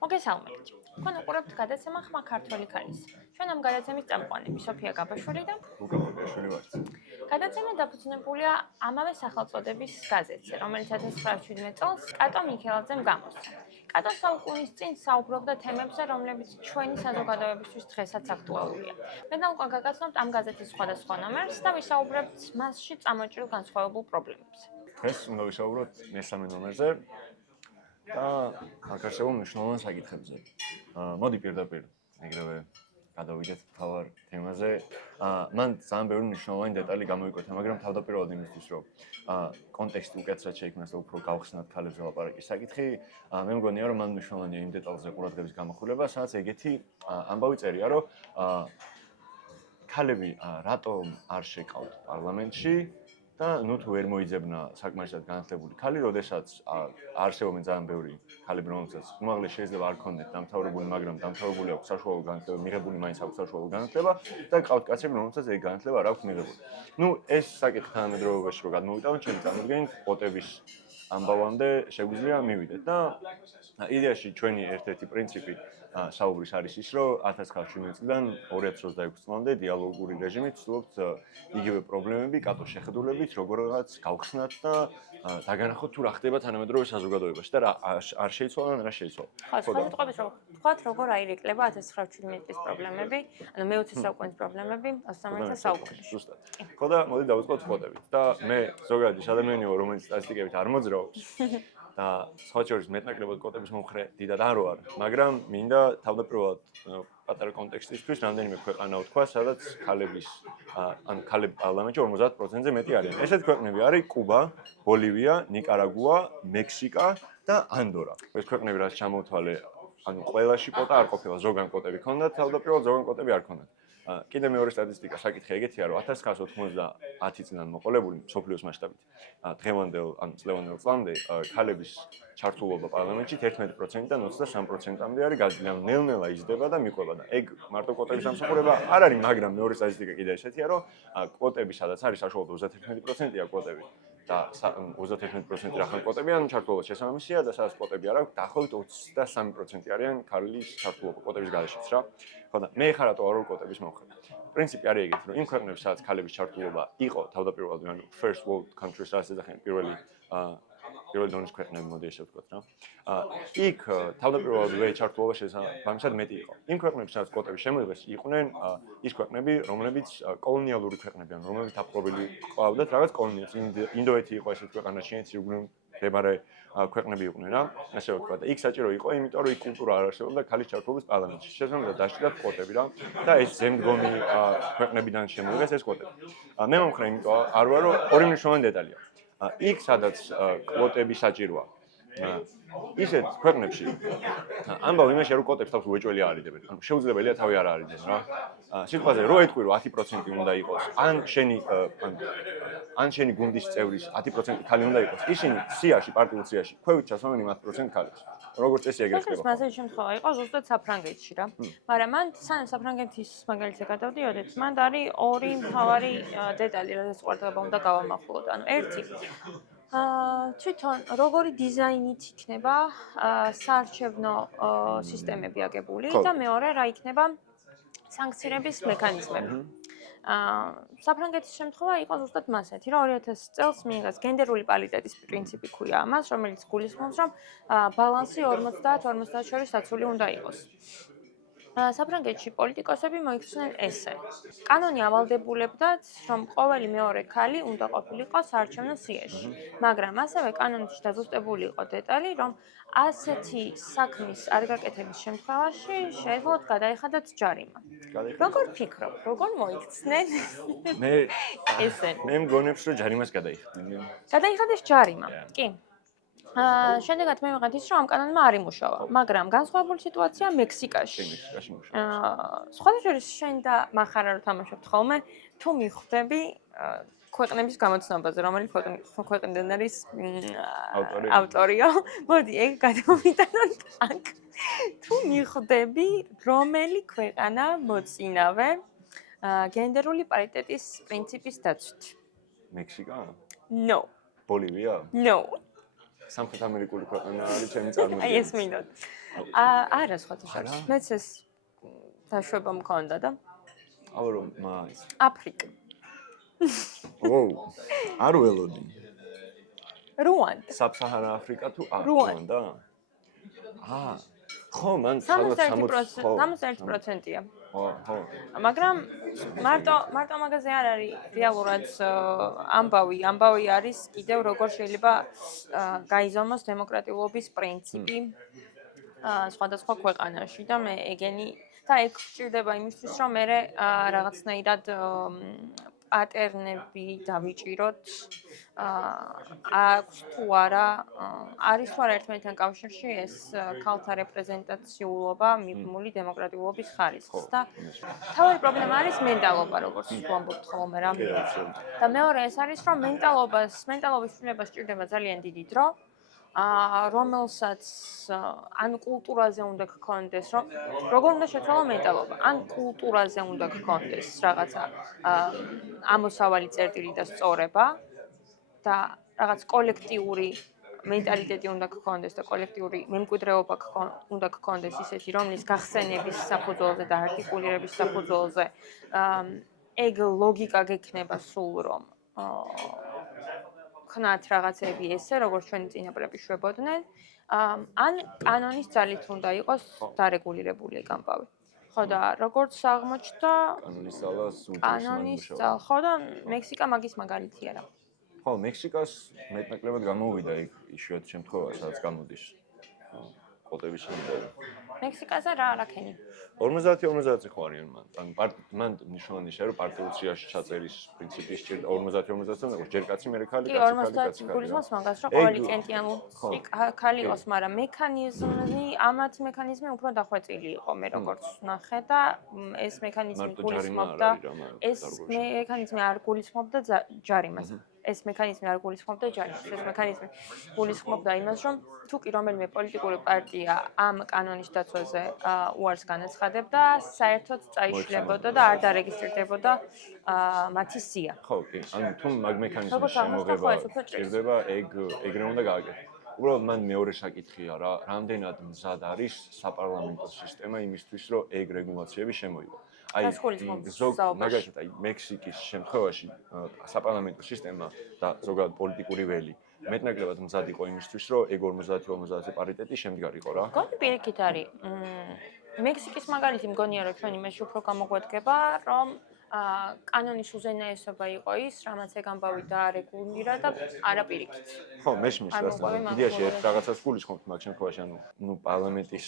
მოგესალმებით. თქვენ უყურებთ გადაცემა ხმა ქართველი ქალის. ჩვენ ამ გადაცემის წამყვანები სოფია გაბაშვილი და ლუკა მოგეშვილი ვართ. გადაცემა დაფუძნებულია ამავე სახელწოდების გაზეთზე, რომელიც 1917 წელს კატო მიქელაძემ გამოსცა. კატო საუკუნის წინ საუბრობდა თემებზე, რომლებიც ჩვენი საზოგადოებისთვის დღესაც აქტუალურია. მე და ლუკა გაგაცნობთ ამ გაზეთის სხვადასხვა ნომერს და ვისაუბრებთ მასში წამოჭრილ განსხვავებულ პრობლემებზე. დღეს უნდა ვისაუბროთ მესამე ნომერზე და აქ არსებულ მნიშვნელოვან საკითხებზე. მოდი პირდაპირ ეგრევე გადავიდეთ მთავარ თემაზე. მან ძალიან ბევრი მნიშვნელოვანი დეტალი გამოიკვეთა, მაგრამ თავდაპირველად იმისთვის, რომ კონტექსტი უკეთესად შეიქმნას და უფრო გავხსნათ ქალებზე ლაპარაკის საკითხი, მე მგონია, რომ მან მნიშვნელოვანია იმ დეტალზე ყურადღების გამოხილება, სადაც ეგეთი ამბავი წერია, რომ ქალები რატომ არ შეკავთ პარლამენტში და ნუ თუ ვერ მოიძებნა საკმარისად განათლებული ქალი, როდესაც არსებობენ ძალიან ბევრი ქალები, რომელსაც უმაღლეს შეიძლება არ ქონდეთ დამთავრებული, მაგრამ დამთავრებული აქვს საშუალო განათლება, მიღებული მაინც აქვს საშუალო განათლება და ყავთ კაცები, რომელსაც ეგ განათლება არ აქვს მიღებული. ნუ ეს საკითხი თანამედროვეობაში რო გადმოვიტანოთ, ჩემი წარმოდგენით კვოტების ამბავამდე შეგვიძლია მივიდეთ და იდეაში ჩვენი ერთ-ერთი პრინციპი საუბრის არის ის, რომ 1917 წლიდან 2026 წლამდე დიალოგური რეჟიმით ვცდილობთ იგივე პრობლემები, კატოს შეხედულებით, როგორღაც გავხსნათ და დაგანახოთ თუ რა ხდება თანამედროვე საზოგადოებაში და რა არ შეიცვალა და რა შეიცვალა. ხო, სხვადასხვაობით რომ ვთქვათ, როგორ აირეკლება 1917 წლის პრობლემები, ანუ მე-20 საუკუნის პრობლემები 21 საუკუნეში. ზუსტად. ხო და მოდი დავიწყოთ კვოტებით. და მე ზოგადად ის ადამიანი ვარ, რომელიც სტატისტიკებით არ მოძრაობს და სხვა შორის მეტნაკლებად კვოტების მომხრე დიდად არ ვარ, მაგრამ მინდა თავდაპირველად პატარა კონტექსტისთვის რამდენიმე ქვეყანა ვთქვა, სადაც ქალების ანუ ქალები პარლამენტში 50%-ზე მეტი არიან. ესეთი ქვეყნები არის კუბა, ბოლივია, ნიკარაგუა, მექსიკა და ანდორა. ეს ქვეყნები რაც ჩამოვთვალე, ანუ ყველაში კვოტა არ ყოფილა, ზოგან კვოტები ჰქონდათ, თავდაპირველად ზოგან კვოტები არ ჰქონდათ. კიდე მეორე სტატისტიკა საკითხი ეგეთია, რომ 1990 წლიდან მოყოლებული მსოფლიოს მასშტაბით დღევანდელ ან წლევანდელ წლამდე ქალების ჩართულობა პარლამენტში 11%-დან 23%-მდე არის გაზრდილი. ნელ-ნელა იზრდება და მიყვება და ეგ მარტო კვოტების დამსახურება არ არის, მაგრამ მეორე სტატისტიკა კიდე ესეთია, რომ კვოტები სადაც არის საშუალოდ 31%-ია კვოტები და 31% რახან კვოტები ან ჩართულობა შესაბამისია და სადაც კვოტები არ აქვს, დაახლოებით 23% არიან ქალის ჩართულობა კვოტების გარეშეც რა. ხო და მე ხარ რატო არ ვარ კვოტების მომხრე. პრინციპი არის ეგეთი, რომ იმ ქვეყნებში სადაც ქალების ჩართულობა იყო თავდაპირველად, ანუ first world countries რაც ეძახიან პირველი დონის ქვეყნები, მოდი ესე ვთქვათ რა. იქ თავდაპირველად ჩართულობა შესაბამისად მეტი იყო. იმ ქვეყნებში სადაც კვოტები შემოიღეს, იყვნენ ის ქვეყნები, რომლებიც კოლონიალური ქვეყნები, ანუ რომლებიც დაპყრობილი ყავდათ რაღაც კოლონიებს. ინდოეთი იყო ესეთი ქვეყანა, ჩინეთი მდებარე ქვეყნები იყვნენ რა, ასე ვთქვა და იქ საჭირო იყო, იმიტომ რომ იქ კულტურა არ არსებობდა ქალის ჩართულობის პარლამენტში. შესაბამისად დაჭირდათ კვოტები რა და ეს ზემდგომი ქვეყნებიდან შემოიღეს ეს კვოტები. მე მომხრე იმიტომ არ ვარ, რომ ორი მნიშვნელოვანი დეტალია. იქ სადაც კვოტები საჭიროა. ისეთ ქვეყნებში ამბავ იმაში რომ კვოტებს თავს უეჭველი არიდებენ. ანუ შეუძლებელია თავი არ არიდნენ რა. სიტყვაზე რო ეთქვი რომ 10% უნდა იყოს, ან შენი გუნდის წევრის 10% ქალი უნდა იყოს. ისინი სიაში, პარტიულ სიაში ქვევით ჩასვამენ 10% ქალებს. როგორც წესი ეგრე ხდება. მასე შემთხვევა იყო ზუსტად საფრანგეთში რა. მაგრამ მან საფრანგეთის მაგალითზე გადავდიოდეთ, მან არის ორი მთავარი დეტალი, რადგან ყურადღება უნდა გავამახვილოთ. ანუ ერთი თვითონ როგორი დიზაინით იქნება საარჩევნო სისტემები აგებული და მეორე რა იქნება სანქციების მექანიზმები. საფრანგეთის შემთხვევა იყო ზუსტად მასეთი, რომ 2000 წელს მიიღეს გენდერული პარიტეტის პრინციპი ქვია ამას, რომელიც გულისხმობს, რომ ბალანსი 50-50 შორის დაცული უნდა იყოს. საფრანგეთში პოლიტიკოსები მოიქცნენ ესე. კანონი ავალდებულებდათ, რომ ყოველი მეორე ქალი უნდა ყოფილიყო საარჩევნო სიაში. მაგრამ ასევე კანონში დაზუსტებული იყო დეტალი, რომ ასეთი საქმის არ გაკეთების შემთხვევაში შეეძლოთ გადაეხადათ ჯარიმა. როგორ ფიქრობ, როგორ მოიქცნენ? მე მგონებს, რომ ჯარიმას გადაიხადნენ. გადაიხადეს ჯარიმა. კი. შემდეგაც მე ვიღეთ ის, რომ ამ კანონმა არ იმუშავა, მაგრამ განსხვავებული სიტუაცია მექსიკაში. სხვათა შორის შენ და მახარა რო თამაშობთ ხოლმე, თუ მიხვდები ქვეყნების გამოცნობაზე, რომელიც ქვეყნიდან არის ავტორიო. მოდი, ეგ გადავიტანოთ აქ. თუ მიხვდები, რომელი ქვეყანა მოწინავე გენდერული პარიტეტის პრინციპის დაცვით? მექსიკა? No. ბოლივია? No. სამხრეთ ამერიკული ქვეყანა არის ჩემი აი წარმოდგენით. ეს მინდოდა. არა სხვათა შორის. მეც ეს დაშვება მქონდა და აბა რომ მაის. აფრიკა. არ ველოდი. რუანდა. საბსაჰარა აფრიკა თუ რუანდა. ხო, მან 61%-ია. ხო. მაგრამ მარტო მაგაზე არ არის რეალურად ამბავი არის კიდევ როგორ შეიძლება გაიზომოს დემოკრატიულობის პრინციპი სხვადასხვა ქვეყანაში და მე ეგენი და ეგ გჭირდება იმისთვის რომ მე რაღაცნაირად პატერნები დავიჭიროთ აქვს თუ არა არის თუ არა ერთმანეთთან კავშირში ეს ქალთა რეპრეზენტაციულობა მიბმული დემოკრატიულობის ხარისხს და თავი პრობლემა არის მენტალობა როგორც ვამბობთ ხოლმე რა და მეორე ეს არის რომ მენტალობის ცვლილებას სჭირდება ძალიან დიდი დრო რომელსაც ან კულტურაზე უნდა გქონდეს რომ როგორ უნდა შეცვალო მენტალობა ან კულტურაზე უნდა გქონდეს რაღაცა ამოსავალი წერტილი და სწორება და რაღაც კოლექტიური მენტალიტეტი უნდა გქონდეს და კოლექტიური მემკვიდრეობა უნდა გქონდეს ისეთი რომლის გახსენების საფუძველზე და არტიკულირების საფუძველზე ეგ ლოგიკა გექნება სულ რომ ხნათ რაღაცები ესე როგორც ჩვენი წინაპრები შვებოდნენ ან კანონის ძალით უნდა იყოს დარეგულირებული ეგ ამბავი ხო და როგორც აღმოჩნდა კანონის ძალა ხო და მექსიკა მაგის მაგალითია რა ხო მექსიკას მეტნაკლებად გამოვიდა იქ იშვიათ შემთხვევაში სადაც გამოდის კოტების შემდგომ მექსიკაზე რა არაქენი 50-50 ხო არიან მან ნიშნავენ ისე რომ პარტიულ სიაში ჩაწერის პრინციპი სჭირდა 50-50-თან როგორც ჯერ კაცი მერე ხალი კაცი 50 გულისხმობს მაგას რომ ყოველი კენტიანული ხალი იყოს მაგრამ ამათ მექანიზმი უფრო დახვეწილი იყო მე როგორც ნახე და ეს მექანიზმი გულისხმობდა ეს მექანიზმი არ გულისხმობდა ჯარიმას ეს მექანიზმი არ გულისხმობდა ჯარიმას ეს მექანიზმი გულისხმობდა იმას რომ თუ კი რომელიმე პოლიტიკური პარტია ამ კანონის დაცვაზე უარს განაცხადებდა საერთოდ წაიშლებოდა და არ დარეგისტრირდებოდა მათი სია ხო კი ანუ თუ მაგ მექანიზმის შემოღება ჭირდება ეგრე უნდა გააკეთოს უბრალოდ მან მეორე საკითხია რა რამდენად მზად არის საპარლამენტო სისტემა იმისთვის რომ ეგ რეგულაციები შემოიღო აი მაგალითად აი მექსიკის შემთხვევაში საპარლამენტო სისტემა და ზოგადად პოლიტიკური ველი მეტნაკლებად მზად იყო იმისთვის რომ ეგ 50-50 პარიტეტი შემდგარიყო რა გონი პირიქით არის მექსიკის მაგალითი მგონია რომ ჩვენი მეში უფრო გამოგვედგება რომ კანონის უზენაესობა იყო ის რამაც ეგ ამბავი დაარეგულირა და არა პირიქით ხო მეშმის იდეაში ერთ რაღაცას გულისხმობთ მაგ შემთხვევაში ანუ პარლამენტის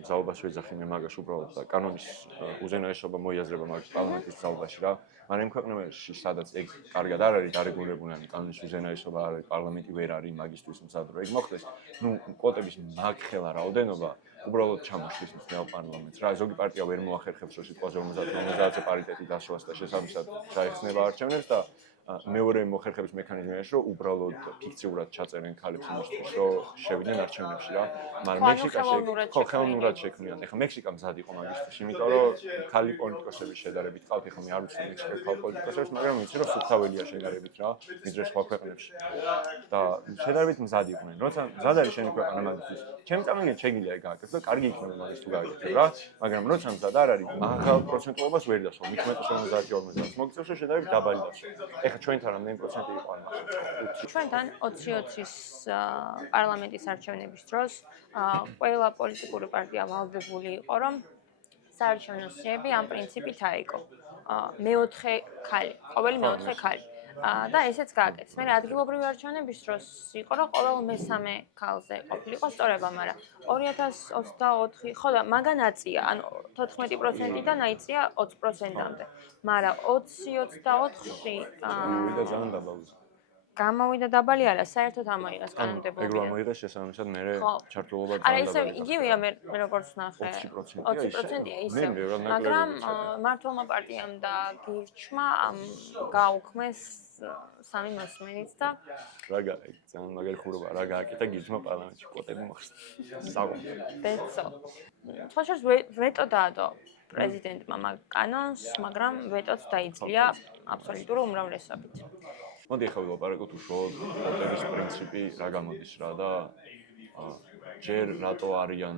მზაობას ვეძახი მე მაგას უბრალოდ და კანონის უზენაესობა მოიაზრება მაგ პარლამენტის მზაობაში რა მაგრამ იმ ქვეყნებში სადაც ეგ კარგად არ არის დარეგულირებული ან კანონის უზენაესობა არ არის პარლამენტი ვერ არის მაგისტვის მზად რომ ეგ მოხდეს ნუ კოტების მაგხელა რაოდენობა უბრალოდ ჩამოშლის მსნელ პარლამენტს რა ზოგი პარტია ვერ მოახერხებს რომ სიტყვაზე 50-50 პარიტეტი დასვას და შესაბამისად ჩაიხსნება არჩევნებს და მეორე მოხერხების მექანიზმი არის რომ უბრალოდ ფიქციურად ჩაწერენ ქალებს იმისთვის რომ შევიდნენ არჩევნებში რა მაგრამ მექსიკაში ხო ხელოვნურად შექმნიან ეხლა მექსიკა მზად იყო მაგისთვის იმიტომ რომ ქალი პოლიტიკოსების შედარებით ყავთ ეხლა მე არ ვიცი მექსიკის ქალ პოლიტიკოსებს მაგრამ ვიცი რომ სუფთაველია შედარებით რა ვიდრე სხვა ქვეყნებში და შედარებით მზად იყვნენ როცა მზად არის შენი ქვეყანა მაგისთვის ჩემი წარმოგიდგენთ შეგიძლია ეგ გააკეთო და კარგი იქნება მაგის თუ გააკეთო რა მაგრამ როცა მზად არ არის მაღალ პროცენტულობას ვერ დასვა 50-50 მოგწევს რომ შედარებით დაბალი დასვა ჩვენთან რამდენი პროცენტი იყო ამ ახლა? ჩვენთან 2020-ის პარლამენტის არჩევნების დროს ყველა პოლიტიკური პარტია ვალდებული იყო, რომ საარჩევნო სიები ამ პრინციპით აიგო. მეოთხე ქალი, ყოველი მეოთხე ქალი. და ესეც გააკეთეს. მე ადგილობრივი არჩევნების დროს იყო, რომ ყოველ მესამე ქალზე ყოფილიყო სწორება, მაგრამ 2024 ხო და მაგან აწია, ანუ 14%-დან აიწია 20%-მდე. მაგრამ 20-24-ში გამოვიდა ძალიან დაბალი. გამოვიდა დაბალი არა, საერთოდ ამოიღეს კანონმდებლობა. ეგ რომ ამოიღეს შესაბამისად მე ჩართულობა ძალიან არა, ისე იგივეა მე როგორც ნახე. 20%-ია ისე. მაგრამ მართლმა პარტიამ და გირჩმა გაუქმეს სამი მოსმენით და რა გააკეთა ძალიან მაგარი ხურობა რა გააკეთა გირჩმა პარლამენტში კვოტები მოხსნა. საგო. ბეცო. თვალშორს ვეტო დაადო პრეზიდენტმა მაგ კანონს, მაგრამ ვეტოც დაიძლია აბსოლუტური უმრავლესობით. მოდი ახლა ვილაპარაკოთ უშუალოდ კვოტების პრინციპი რა გამოდის რა და ჯერ რატო არიან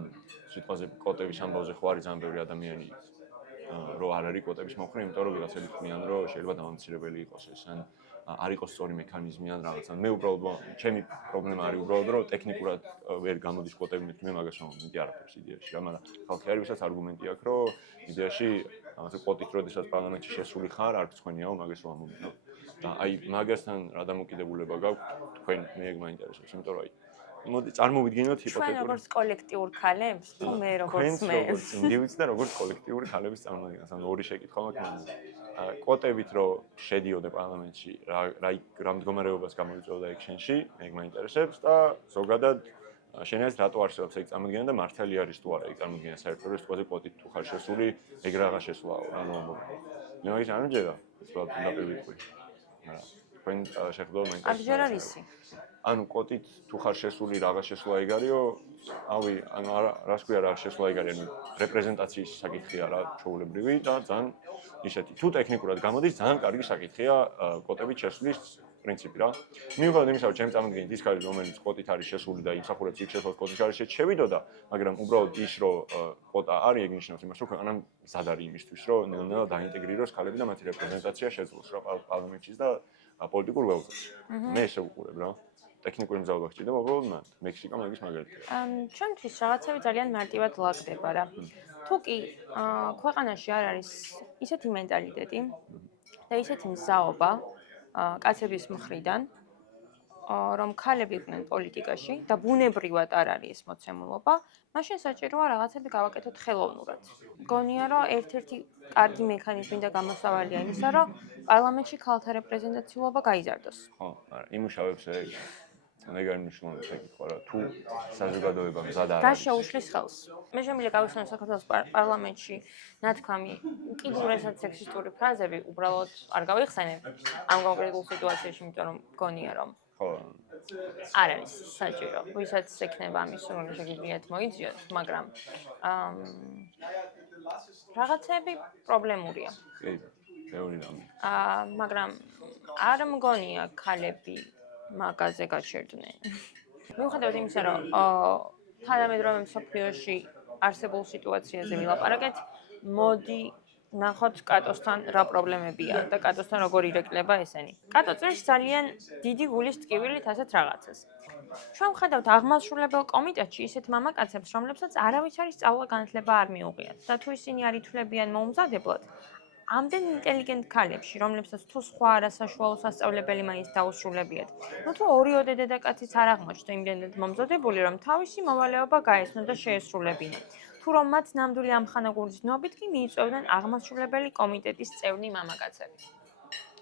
სიტყვაზე კვოტების ამბავზე ხო არის ძალიან ბევრი ადამიანი რო არ არის კვოტების მომხრე, იმიტომ რომ ვიღაცები თქვენ რომ შეიძლება დამამცირებელი იყოს ეს ან არ იყოს სწორი მექანიზმი ან რაღაც. ან მე უბრალოდ ჩემი პრობლემა არის უბრალოდ რომ ტექნიკურად ვერ გამოდის კვოტები, მე მაგას ვამბობ არაფერს იდეაში რა, მაგრამ ხალხი არის ვისაც არგუმენტი აქვს რომ იდეაში რაღაცა კვოტით როდესაც პარლამენტში შესული ხარ, არ გცხვენიაო მაგას ვამბობ. და აი მაგასთან რა დამოკიდებულება გაქვს თქვენ მე ეგ მაინტერესებს, იმიტომ რომ აი მოდი წარმოვიდგინოთ ჩვენ ჰიპოთეტური როგორც კოლექტიურ ქალებს, თუ მე როგორც მე. როგორც ინდივიდს და როგორც კოლექტიური ქალების წარმომადგენელს, ანუ ორი შეკითხვა მაქვს. კვოტებით რო შედიოდე პარლამენტში, რა მდგომარეობას გამოიწვევდა ექშენში, ეგ მაინტერესებს და ზოგადად შენ ეს რატო არსებობს ეგ წარმოგიდგენა და მართალი არის თუ არა ეგ წარმოგიდგენა საერთოდ ეს თვალზე კვოტით თუ ხარ შესული, ეგ რაღა შესვლაო, რა მომბობ. მე მაგის არ მჯერა, ეს უბრალოდ პირდაპირ ვიტყვი. თქვენ შეხედულობა მაინტერესებს. არ არის ისი. ანუ კვოტით თუ ხარ შესული რაღა შესვლა ეგ არისო, ავი, ანუ რას ქვია რა შესვლა ეგ არის, ანუ რეპრეზენტაციის საკითხია რა, ჩვეულებრივი და ძალიან ისეთი. თუ ტექნიკურად გამოდის, ძალიან კარგი საკითხია კვოტებით შესვლის პრინციპი რა. მიუხედავად იმისა, რომ ჩემი წარმოგიდგენით ის ქალი, რომელიც კვოტით არის შესული და იმსახურებს იქ შესვლა კვოტის გარეშე შევიდოდა, მაგრამ უბრალოდ ის რომ კვოტა არის, ეგ ნიშნავს იმას, რომ ქვეყანა მზად არის იმისთვის, რომ ნელ-ნელა დაინტეგრიროს ქალები და მათი რეპრეზენტაცია შეძლოს რა პარლამენტში და პოლიტიკურ ველზე. მე ესე ვუყურებ რა. ტექნიკური მზაობა გჭირდება უბრალოდ მან. მექსიკა მაგის მაგალითია. ჩვენთვის რაღაცები ძალიან მარტივად ლაგდება რა. თუ კი ქვეყანაში არ არის ისეთი მენტალიტეტი და ისეთი მზაობა კაცების მხრიდან, რომ ქალები იყვნენ პოლიტიკაში და ბუნებრივად არ არის ეს მოცემულობა, მაშინ საჭიროა რაღაცები გავაკეთოთ ხელოვნურად. მგონია, რომ ერთ-ერთი კარგი მექანიზმი და გამოსავალია იმისა, რომ პარლამენტში ქალთა რეპრეზენტაციულობა გაიზარდოს. ხო, არა, იმუშავებს ეგ. ეგარი მნიშვნელობა შეკითხვა რა, თუ საზოგადოება მზად არ რა არის. შეუშლის ხელს? მე შემიძლია გავიხსენო საქართველოს პარლამენტში ნათქვამი უკიდურესად სექსისტური ფრაზები, უბრალოდ არ გავიხსენებ ამ კონკრეტულ სიტუაციაში, იმიტომ რომ მგონია რომ ხო. არ არის საჭირო. ვისაც ექნება ამის სურვილი შეგიძლიათ მოიძიოთ, მაგრამ რაღაცები პრობლემურია. კი, მეორე რამე. მაგრამ არ მგონია ქალები მაგაზე გაჩერდნენ. მიუხედავად იმისა, რომ თანამედროვე მსოფლიოში არსებულ სიტუაციაზე ვილაპარაკეთ, მოდი ნახოთ კატოსთან რა პრობლემებია და კატოსთან როგორ ირეკლება ესენი. კატო წერს ძალიან დიდი გულის ტკივილით ასეთ რაღაცას. ჩვენ ვხედავთ აღმასრულებელ კომიტეტში ისეთ მამაკაცებს, რომლებსაც არავის არის სწავლა-განათლება არ მიუღიათ და თუ ისინი არ ითვლებიან მოუმზადებლად, ამდენ ინტელიგენტ ქალებში, რომლებსაც თუ სხვა არასაშუალო სასწავლებელი მაინც დაუსრულებიათ. ნუ თუ ორიოდე დედაკაციც არ აღმოჩნდა იმდენად მომზადებული, რომ თავისი მოვალეობა გაეცნო და შეესრულებინა. თუ რომ მათ ნამდვილი ამხანაგური ზნობით კი მიიწვევდნენ აღმასრულებელი კომიტეტის წევნი მამაკაცები.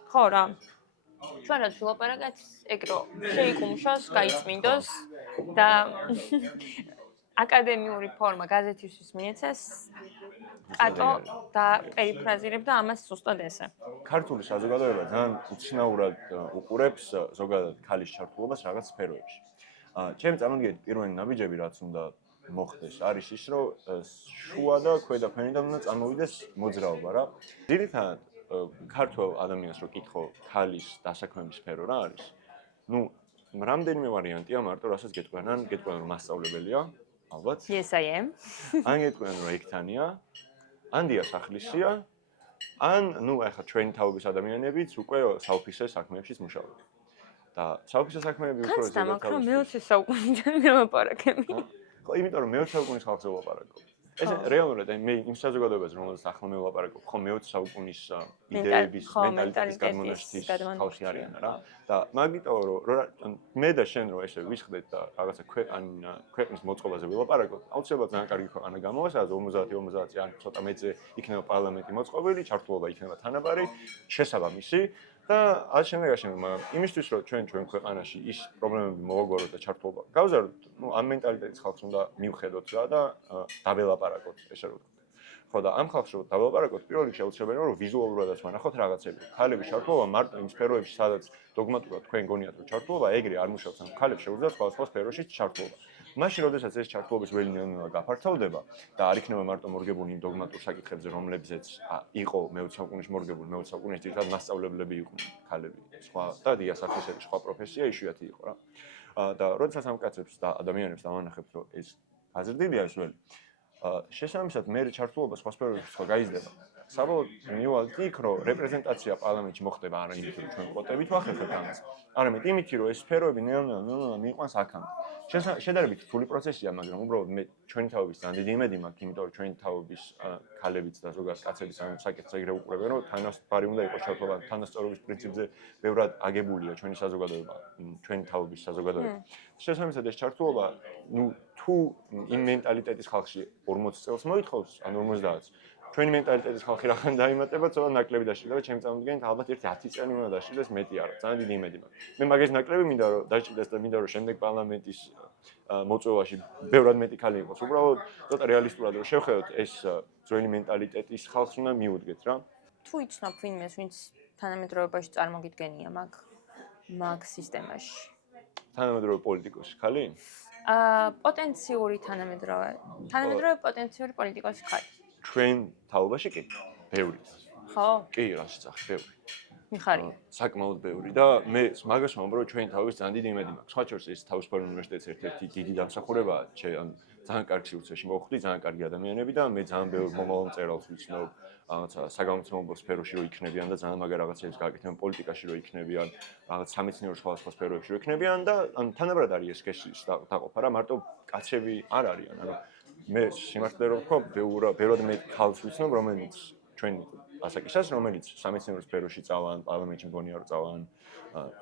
ხო რა. ჩვენ რაც ვილაპარაკეთ, ეგ რო შეიკუმშოს, გაიწმინდოს და აკადემიური ფორმა გაზეთისთვის მიეცეს, კატო და პერიფრაზირებდა ამას ზუსტად ესე. ქართული საზოგადოება ძალიან უცნაურად უყურებს ზოგადად ქალის ჩართულობას რაღაც სფეროებში. ჩემი წარმოგიდგენით პირველი ნაბიჯები რაც უნდა მოხდეს არის ის, რომ შუა და ქვედა ფენიდან უნდა წარმოვიდეს მოძრაობა რა. ძირითადად ქართულ ადამიანს რო კითხო ქალის დასაქმების სფერო რა არის? ნუ რამდენიმე ვარიანტია მარტო რასაც გეტყვიან რომ მასწავლებელია, ალბათ. Yes I am. ან გეტყვიან რომ ექთანია, ან დია სახლისია, ან ნუ ახლა ჩვენი თაობის ადამიანებიც უკვე საოფისე საქმეებშიც მუშაობენ. და საოფისე საქმეები უფრო ზედათ თავს. რომ მე-20 საუკუნიდან ვილაპარაკები. ხო, იმიტომ რომ მე-20 საუკუნის ხალხს ვილაპარაკობ. ეს რეალურად მე იმ საზოგადოებაზე რომელსაც ახლა მე ვილაპარაკობ, ხო მე-20 საუკუნის იდეების, მენტალიტეტის გადმონაშთის ხალხი არიან რა. და მაგიტო რომ მე და შენ რომ ესე ვისხდეთ და რაღაცა ქვეყნის მოწყობაზე ვილაპარაკოთ, აუცილებლად ძალიან კარგი ქვეყანა გამოვა, სადაც 50-50 ან ცოტა მეძე იქნება პარლამენტი მოწყობილი, ჩართულობა იქნება თანაბარი, შესაბამისი და ამ შემდეგაშენ იმისთვის რომ ჩვენ ქვეყანაში ის პრობლემები მოვაგვაროთ და ჩართულობა გავზარდოთ, ნუ ამ მენტალიტეტის ხალხს უნდა მივხედოთ რა და დაველაპარაკოთ, ესე რომ ვთქვათ. ხო და ამ ხალხს რომ დაველაპარაკოთ, პირველ რიგში აუცილებელია რომ ვიზუალურადაც ვანახოთ რაღაცები. ქალების ჩართულობა მარტო იმ სფეროებში, სადაც დოგმატურად თქვენ გონიათ რომ ჩართულობა ეგრე არ მუშაობს, ან ქალებს შეუძლიათ სხვადასხვა სფეროში ჩართულობა. მაშინ როდესაც ეს ჩართულობის ველი ნელ-ნელა გაფართოვდება და არ იქნება მარტო მორგებული იმ დოგმატურ საკითხებზე, რომლებზეც იყო მე-20 საუკუნის მორგებული, მე-20 საუკუნის ძირითადად მასწავლებლები იყვნენ ქალები, სხვა და დიასახლისები, სხვა პროფესია იშვიათი იყო რა. და როდესაც ამ კაცებს და ადამიანებს დავანახებთ, რომ ეს გაზრდილია ეს ველი, შესაბამისად მე ჩართულობა სხვა სფეროებში სხვა გაიზრდება. საბოლოოდ მივალთ იქ, რომ რეპრეზენტაცია პარლამენტში მოხდება არა იმით, რომ ჩვენ კვოტებით ვახერხებთ ამას, არამედ იმით, რომ ეს სფეროები ნელ-ნელა მიიყვანს აქამდე. შედარებით რთული პროცესია, მაგრამ უბრალოდ მე ჩვენი თაობის ძალიან დიდი იმედი მაქვს, იმიტომ რომ ჩვენი თაობის ქალებიც და ზოგადად კაცებიც ამ საკითხს ეგრე უყურებენ, რომ თანასწორი უნდა იყოს ჩართულობა თანასწორობის პრინციპზე ბევრად აგებულია ჩვენი საზოგადოება, ჩვენი თაობის საზოგადოება. შესაბამისად ეს ჩართულობა, თუ იმ მენტალიტეტის ხალხში 40 წელს მოითხოვს, ან 50-ს ჩვენი მენტალიტეტის ხალხი რახან დაიმატება, ცოტა ნაკლები დაჭირდება, ჩემი წამოდგენით ალბათ ერთი 10 წელი უნდა დაჭირდეს, მეტი არა, ძალიან დიდი იმედი მაქვს. მე მაგას ნაკლები მინდა რომ დაჭირდეს და მინდა რომ შემდეგ პარლამენტის მოწვევაში ბევრად მეტი ქალი იყოს. უბრალოდ ცოტა რეალისტურად რომ შევხედოთ ეს ძველი მენტალიტეტის ხალხს უნდა მიუდგეთ რა. თუ იცნობ ვინმეს, ვინც თანამედროვეობაში წარმოგიდგენია მაგ სისტემაში? თანამედროვე პოლიტიკოსი ხალი? პოტენციური თანამედროვე პოტენციური პოლიტიკოსი ხარ. ჩვენ თაობაში კი ბევრი. ხო? კი, რაშიც ახ ბევრი. მიხარია. საკმაოდ ბევრი და მე მაგას ვამბობ, რომ ჩვენი თაობის ძალიან დიდი იმედი მაქვს. სხვა შორის ეს თავისუფალი უნივერსიტეტის ერთ-ერთი დიდი დამსახურებაა. ძალიან კარგ სივრცეში მოვხვდი, ძალიან კარგი ადამიანები და მე ძალიან ბევრ მომავალ მწერალს ვიცნობ, რაღაცა საგამომცემლო სფეროში რო იქნებიან და ძალიან მაგარ რაღაცებს გააკეთებენ პოლიტიკაში რო იქნებიან, რაღაც სამეცნიერო სხვადასხვა სფეროებში რო იქნებიან და თანაბრად არის ეს კეშის დაყოფა რა, მარტო კაცები არ არიან. ანუ მე სიმართლე რომ ვთქვა, ბევრად მე ხალხს ვიცნობ, რომელიც ჩვენი ასაკისას, რომელიც სამეცნიერო სფეროში წავან, პარლამენტში მგონია რომ წავან,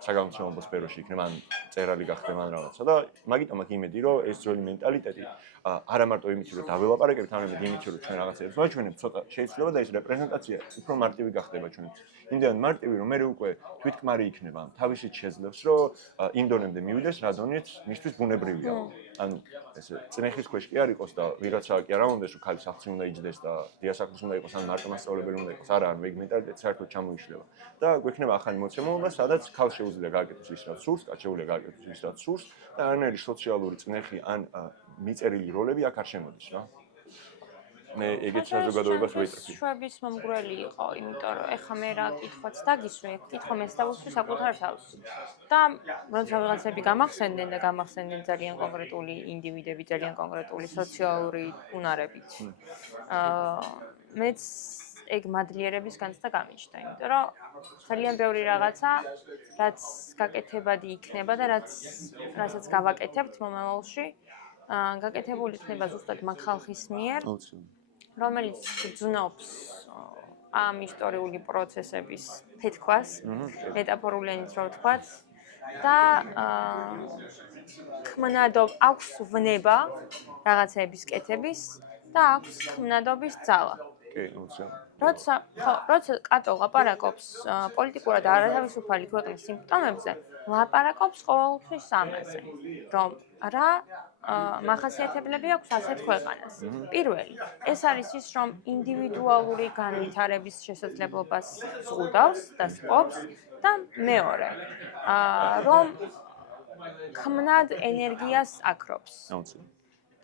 საგამომცემლო სფეროში იქნება, ან წერალი გახდება ან რაღაცა და მაგიტომ აქ იმედი რომ ეს ძველი მენტალიტეტი არა მარტო იმით რომ დაველაპარაკებთ, არამედ იმით რომ ჩვენ რაღაცებს ვაჩვენებთ, ცოტა შეიძლება და ეს რეპრეზენტაცია უფრო მარტივი გახდება ჩვენთვის. იმდენად მარტივი რომ მე უკვე თვითკმარი იქნება, თავისით შეძლებს რომ იმ დონემდე მივიდეს, რა დონეც მისთვის ბუნებრივია. ან ესე წნეხის ქვეშ კი არ იყოს და ვიღაცა კი არ ამონდეს რომ ქალი სახლში უნდა იჯდეს და დიასახლში უნდა იყოს ან მარტო მასწავლებელი უნდა იყოს. არა, მე მენტალიტეტი საერთოდ ჩამოიშლება. და გვექნება ახალი მოცემულობა, სადაც ქალს შეუძლია გააკეთოს ის რაც სურს, კაცს შეუძლია გააკეთოს ის რაც სურს და არანაირი სოციალური წნეხი ან მიწერილი როლები აქ არ შემოდის რა. მე ეგეთ საზოგადოებას ვეტრფი. შვების მომგვრელი იყო, იმიტომ რომ ეხა მე რა კითხვაც დაგისვრი, კითხვა მეც დავუსვი საკუთარ თავს. და როცა ვიღაცები გამახსენდნენ და გამახსენდნენ ძალიან კონკრეტული ინდივიდები, ძალიან კონკრეტული სოციალური უნარებით. მეც ეგ მადლიერების განცდა გამიჩნდა, იმიტომ რომ ძალიან ბევრი რაღაცა, რაც გაკეთებადი იქნება და რასაც გავაკეთებთ მომავალში, გაკეთებული იქნება ზუსტად მაგ ხალხის მიერ, რომელიც გძნობს ამ ისტორიული პროცესების ფეთქვას, მეტაფორული ენით რო ვთქვათ, და აქვს ვნება რაღაცების კეთების და აქვს ქმნადობის ძალა. როცა კატო ლაპარაკობს პოლიტიკურად არათავისუფალი ქვეყნის სიმპტომებზე, ლაპარაკობს ყოველთვის ამაზე, რომ რა მახასიათებლები აქვს ასეთ ქვეყანას. პირველი, ეს არის ის, რომ ინდივიდუალური განვითარების შესაძლებლობას ზღუდავს და სპობს და მეორე, რომ ქმნად ენერგიას აქრობს.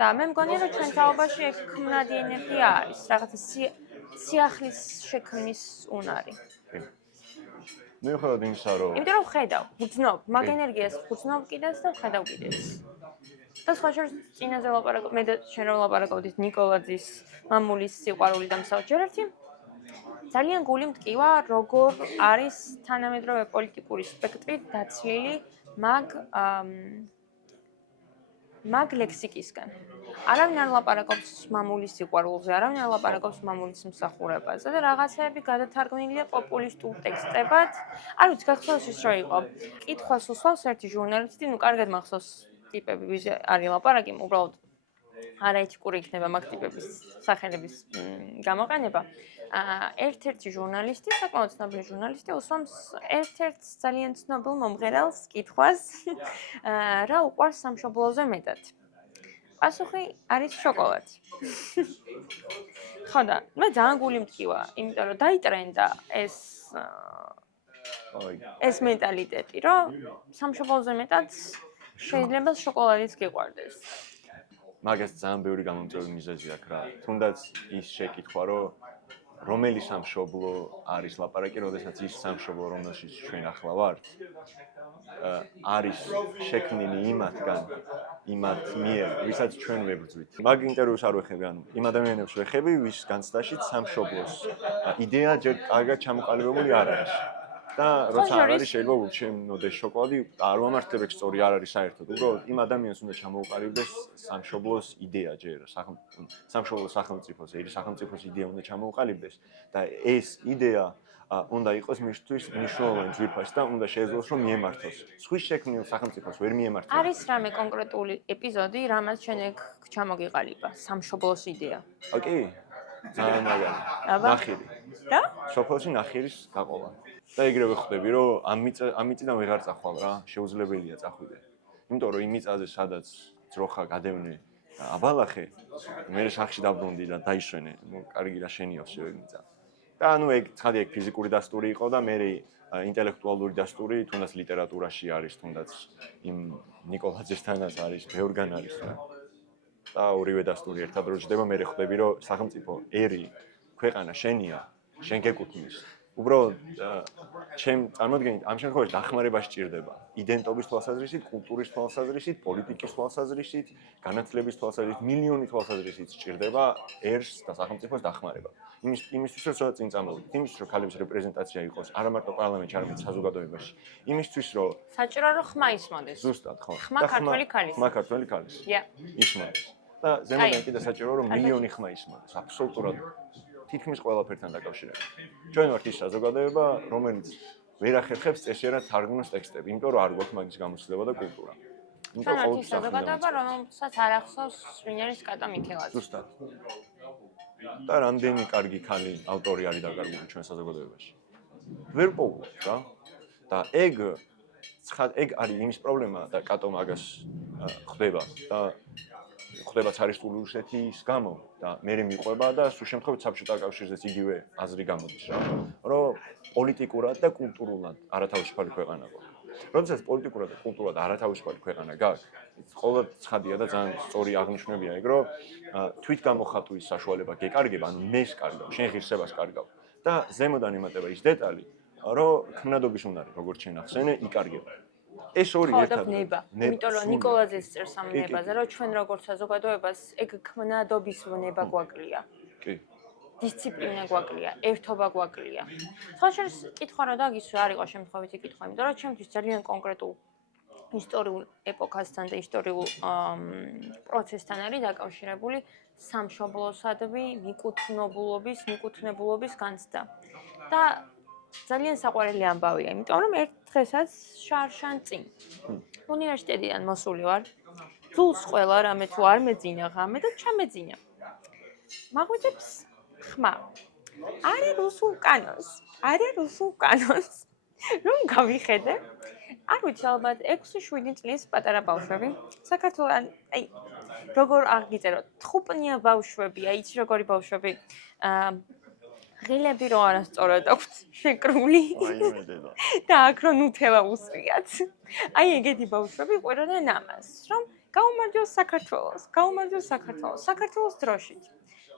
და მე მგონია, რომ ჩვენ თაობაში ეს ქმნადი ენერგია არის, რაღაცა სიახლის შექმნის უნარი. მიუხედავად იმისა, რომ იმიტომ რომ ხედავ, ვგრძნობ, მაგ ენერგიას ვგრძნობ კიდეც და ხედავ კიდეც. და სხვა შორის წინაზე ლაპარაკობ, მე და შენ რომ ლაპარაკობდით ნიკოლაძის მამულის სიყვარული და მსაჯერერთი, ძალიან გული მტკივა, როგორ არის თანამედროვე პოლიტიკური სპექტრი დაცლილი მაგ ლექსიკისგან. არავინ არ ლაპარაკობს მამულის სიყვარულზე, არავინ არ ლაპარაკობს მამულის მსახურებაზე და რაღაცეები გადათარგმნილია პოპულისტურ ტექსტებად. არ ვიცი, გახსოვს ის რა იყო. კითხვას უსვავს ერთი ჟურნალისტი, კარგად მახსოვს ტიპები, ვიზე არის ლაპარაკი, უბრალოდ არაეთიკური იქნება მაგ ტიპების სახელების გამოყენება. ერთ-ერთი ჟურნალისტი, საკმაოდ ცნობილი ჟურნალისტი, უსვამს ერთ-ერთ ძალიან ცნობილ მომღერალს კითხვას, რა უყვარს სამშობლოზე მეტად. პასუხი არის შოკოლადი. ხო და მე ძალიან გული მტკივა, იმიტომ რომ დაიტრენდა ეს მენტალიტეტი, რომ სამშობლოზე მეტად შეიძლება შოკოლადიც გიყვარდეს. მაგას ძალიან ბევრი გამომწვევი მიზეზი აქვს რა. თუნდაც ის შეკითხვა, რომ რომელი სამშობლო არის ლაპარაკი, როდესაც ის სამშობლო, რომელშიც ჩვენ ახლა ვართ, არის შექმნილი იმათ მიერ, ვისაც ჩვენ ვებრძვით. მაგ ინტერვიუს არ ვეხები, ანუ იმ ადამიანებს ვეხები, ვის განცდაშიც სამშობლოს იდეა ჯერ კარგად ჩამოყალიბებული არ არის. და როცა არ არის შეიძლება ულჩემოდეს შოკოლადი, არ ვამართლებ ეგ სწორი არ არის საერთოდ. უბრალოდ იმ ადამიანს უნდა ჩამოუყალიბდეს სამშობლოს იდეა ჯერ, სამშობლოს სახელმწიფოს, სახელმწიფოს იდეა უნდა ჩამოუყალიბდეს და ეს იდეა უნდა იყოს მისთვის მნიშვნელოვანი ძვირფასი და უნდა შეეძლოს რომ მიემართოს. სხვის შექმნილ სახელმწიფოს ვერ მიემართოს. არის რამე კონკრეტული ეპიზოდი, რამაც შენ ეგ ჩამოგიყალიბა, სამშობლოს იდეა? ოკეი. ძალიან მაგარი. ნახირი. რა? სოფელში ნახირის გაყოლა. და ეგრევე ხვდები, რომ ამ მიწიდან ვეღარ წახვალ რა, შეუძლებელია წახვიდე. იმიტომ რომ იმ მიწაზე სადაც ძროხა გადევნე აბალახე, მე სახში დაბრუნდი და დაიშვენე, კარგი რა შენიოს შევე მიწა. და ანუ ეგ ცხადია ეგ ფიზიკური დასტური იყო და მე ინტელექტუალური დასტური, თუნდაც ლიტერატურაში არის, თუნდაც იმ ნიკოლაძესთანაც არის, ბევრგან არის რა. და ორივე დასტური ერთად რო ჯდება, მე ხვდები, რომ სახელმწიფო ერი ქვეყანა შენია, შენ გეკუთვნის. უბრალოდ ჩემ წარმოდგენით ამ შემთხვევაში დახმარება სჭირდება იდენტობის თვალსაზრისით, კულტურის თვალსაზრისით, პოლიტიკის თვალსაზრისით, განათლების თვალსაზრისით, მილიონი თვალსაზრისით სჭირდება ერს და სახელმწიფოს დახმარება. იმისთვის რომ წინ წამოვიდეთ, იმისთვის რომ ქალების რეპრეზენტაცია იყოს არა მარტო პარლამენტში, არამედ საზოგადოებაში. იმისთვის რომ საჭირო რომ ხმა ისმოდეს. ზუსტად, ხო. ხმა ქართველი ქალის. ხმა ქართველი ქალის. ისმოდეს. და ზემოდან კიდე საჭირო რომ მილიონი ხმა ისმოდეს. აბსოლუტურად თითქმის ყველაფერთან დაკავშირებით. ჩვენ ვართ ის საზოგადოება, რომელიც ვერ ახერხებს წესიერად თარგმნოს ტექსტები, იმიტომ რომ არ გვაქვს მაგის გამოცდილება და კულტურა. ჩვენ ვართ ის საზოგადოება, რომელსაც არ ახსოვს ვინ არის კატო მიქელაძე. ზუსტად. და რამდენი კარგი ქალი ავტორი არის დაკარგული ჩვენ საზოგადოებაში. ვერ პოულობ რა. და ეგ არის იმის პრობლემა და კატო მაგას ხვდება და ხვდება ცარისტული რუსეთის გამო და მე მიყვება და სულ შემთხვევით საბჭოთა კავშირზეც იგივე აზრი გამოდის რა, რომ პოლიტიკურად და კულტურულად არათავისუფალი ქვეყანა გვაქვს. როდესაც პოლიტიკურად და კულტურულად არათავისუფალი ქვეყანა გაქვს, ყოველ ცხადია და ძალიან სწორი აღნიშვნებია ეგ, რომ თვით გამოხატვის საშუალება გეკარგება, ანუ მეს კარგავ, შენ ღირსებას კარგავ და ზემოდან იმატება ის დეტალი, რომ ქმნადობის უნარი, როგორც შენ ახსენე, იკარგება. ეს ორი ერთად. იმიტომ რომ ნიკოლაძეს წერს ამ ნებაზე, რომ ჩვენ როგორც საზოგადოებას ეგ ქმნადობის ნება გვაკლია. კი. დისციპლინა გვაკლია, ერთობა გვაკლია. სხვაშორის კითხვა რა დაგისვა არ იყო შემთხვევითი კითხვა, იმიტომ რომ ჩემთვის ძალიან კონკრეტულ ისტორიულ ეპოქასთან და ისტორიულ პროცესთან არის დაკავშირებული სამშობლოსადმი მიკუთვნებულობის განცდა. და ძალიან საყვარელი ამბავია, იმიტომ რომ ერთ დღესაც შარშან წინ უნივერსიტეტიდან მოსული ვარ. თულს ყველა რამე თუ არ მეძინა ღამე და ჩამეძინა. მაგვიძებს ხმა. არა რუსულ კანონს. რომ გავიხედე. არ ვიცი ალბათ 6-7 წლის პატარა ბავშვები. საქართველოს აი როგორ აღიწეროთ, თხუპნია ბავშვები, აი იცი როგორი ბავშვები. ღილები რო არასწორად აქვს შეკრული და აქ რო ნუთელა უსვიათ. აი ეგეთი ბავშვები ყვეროდნენ ამას, რომ გაუმარჯოს საქართველოს დროშით.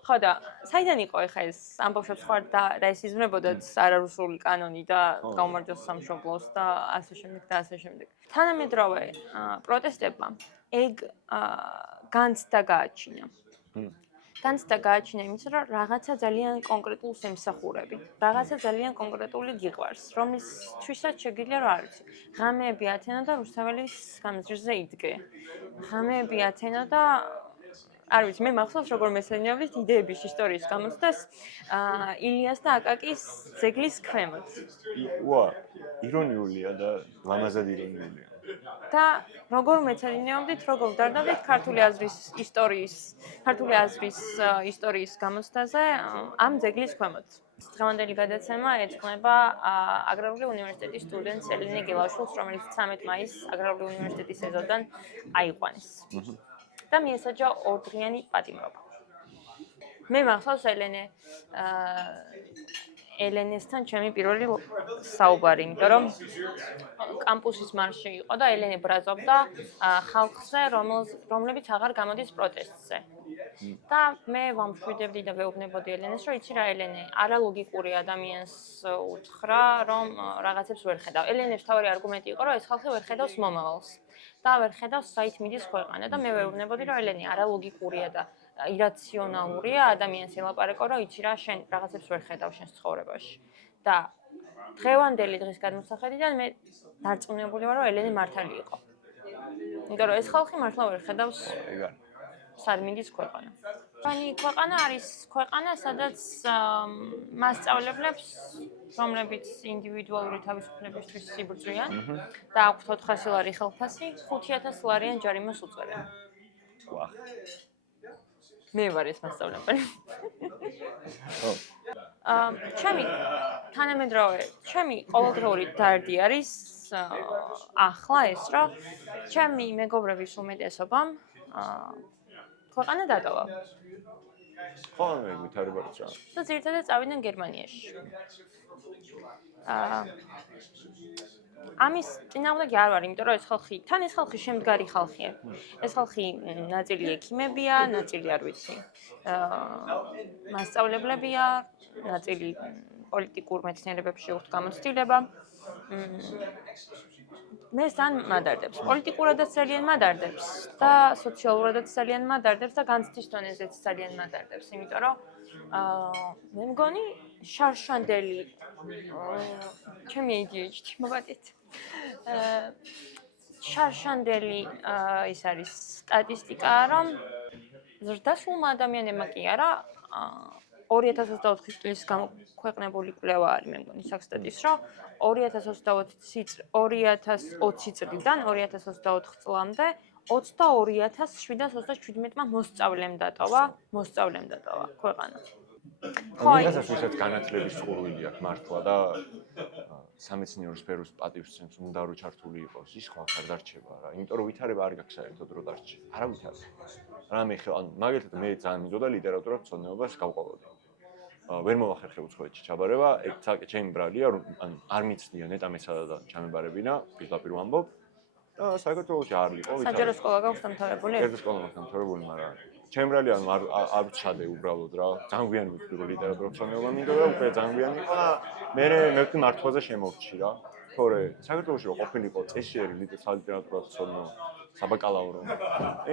ხო და საიდან იყო ეხა ეს ამ ბავშვებს ხარ და ეს იზმნებოდათ არარუსული კანონი და გაუმარჯოს სამშობლოს და ასე შემდეგ. თანამედროვე პროტესტებმა ეგ განცდა გააჩინა. განცდა გააჩინა იმის, რომ რაღაცა ძალიან კონკრეტულს ემსახურები, რაღაცა ძალიან კონკრეტული გიყვარს, რომლისთვისაც შეგიძლია რომ არ ვიცი. ღამეები ათენა და რუსთაველის გამზირზე იდგე. ღამეები ათენა და არ ვიცი, მე მახსოვს როგორ მესენიშნებდით იდეების ისტორიის გამოცდას ილიას და აკაკის ძეგლის ქვემოთ. ირონიულია და ლამაზად ირონიულია. და როგორ მეცადინეობდით, როგორ ვდარდავდით ქართული აზრის ისტორიის გამოცდაზე ამ ძეგლის ქვემოთ. დღევანდელი გადაცემა ეძღვნება აგრარული უნივერსიტეტის სტუდენტს ელენე გელაშვილს, რომელიც 13 მაისს აგრარული უნივერსიტეტის ეზოდან აიყვანეს. და მიესაჯა 2 დღიანი პატიმრობა. მე მახსოვს ელენე ელენესთან ჩემი პირველი საუბარი, იმიტომ რომ კამპუსის მარში იყო და ელენე ბრაზობდა ხალხზე, რომლებიც აღარ გამოდის პროტესტზე. და მე ვამშვიდებდი და ვეუბნებოდი ელენეს, რომ იცი რა ელენე, არალოგიკური ადამიანს უთხრა, რომ რაღაცებს ვერ ხედავ. ელენეს თავი არგუმენტი იყო, რომ ეს ხალხი ვერ ხედავს მომავალს და ვერ ხედავს საით მიდის ქვეყანა და მე ვეუბნებოდი, რომ ელენე არალოგიკურია და ირაციონალურია ადამიანს ელაპარაკო, რომ იცი რა, შენ რაღაცებს ვერ ხედავ შენ ცხოვრებაში. და დღევანდელი დღის გადმოსახედიდან მე დარწმუნებული ვარ, რომ ელენე მართალი იყო. იმიტომ რომ ეს ხალხი მართლა ვერ ხედავს სად მიდის ქვეყანა. ჩვენი ქვეყანა არის ქვეყანა, სადაც მასწავლებლებს, რომლებიც ინდივიდუალური თავისუფლებისთვის იბრძვიან და აქვთ 400 ლარი ხელფასი, 5000 ლარიან ჯარიმას უწევენ. ვახ. მე ვარ ეს მასწავლებელი. ჩემი თანამედროვე, ჩემი ყოველდღიური დარდი არის ახლა ეს, რომ ჩემი მეგობრების უმეტესობამ ქვეყანა დატოვა. ხო, მე ვითარებაც რა. და ძირითადად წავიდნენ გერმანიაში. ამის წინააღმდეგი არ ვარ, იმიტომ რომ ეს ხალხი შემდგარი ხალხია. ეს ხალხი ნაწილი ექიმებია, ნაწილი არ ვიცი. მასწავლებლებია, ნაწილი პოლიტიკურ მეცნიერებებში უხთ გამოცდილება. მე ძალიან მადარდებს. პოლიტიკურადაც ძალიან მადარდებს და სოციალურადაც ძალიან მადარდებს და განცდის დონეზეც ძალიან მადარდებს, იმიტომ რომ მე მგონი შარშანდელი ჩემი ADHD მოვატეთ. შარშანდელი ის არის სტატისტიკა, რომ ზრდასრულმა ადამიანებმა კი არა 2024 წლის გამოქვეყნებული კვლევა არის, მე მგონი საქსტატის, რომ 2020 წლიდან 2024 წლამდე 22727-მა მოსწავლემ დატოვა ქვეყანა. ხო, ისიც ვისაც განათლების წყურვილი აქვს მართლა და სამეცნიერო სფეროს პატივსცემს უნდა რომ ჩართული იყოს, ის ხო არ დარჩება რა. იმიტომ რომ ვითარება არ გაქვს საერთოდ რო დარჩე. არა ვითარება. რამე ხო, ანუ მაგალითად მე ძალიან მინდოდა ლიტერატურას მცოდნეობას გავყოლოდი. ვერ მოვახერხე უცხოეთში ჩაბარება, ეგ ცალკე ჩემი ბრალია, ანუ არ მიცდია ნეტამეცადა და ჩამებარებინა, პირდაპირ ვამბობ. და საქართველოში არ იყო ვითარება. საჯარო სკოლა გაქვს დამთავრებული? საჯარო სკოლა მაქვს დამთავრებული, მაგრამ ჩემი ბრალი ანუ არ ვჩადე უბრალოდ რა. ძალიან გვიანი ვიფიქრო ლიტერატურას მცოდნეობა მინდოდა, უკვე ძალიან გვიანი იყო და მე მექი მართვაზე შემოვჭი რა. თორე საქართველოში რო ყოფილიყო წესიერი ლიტერატურას მცოდნეობა საბაკალავრო.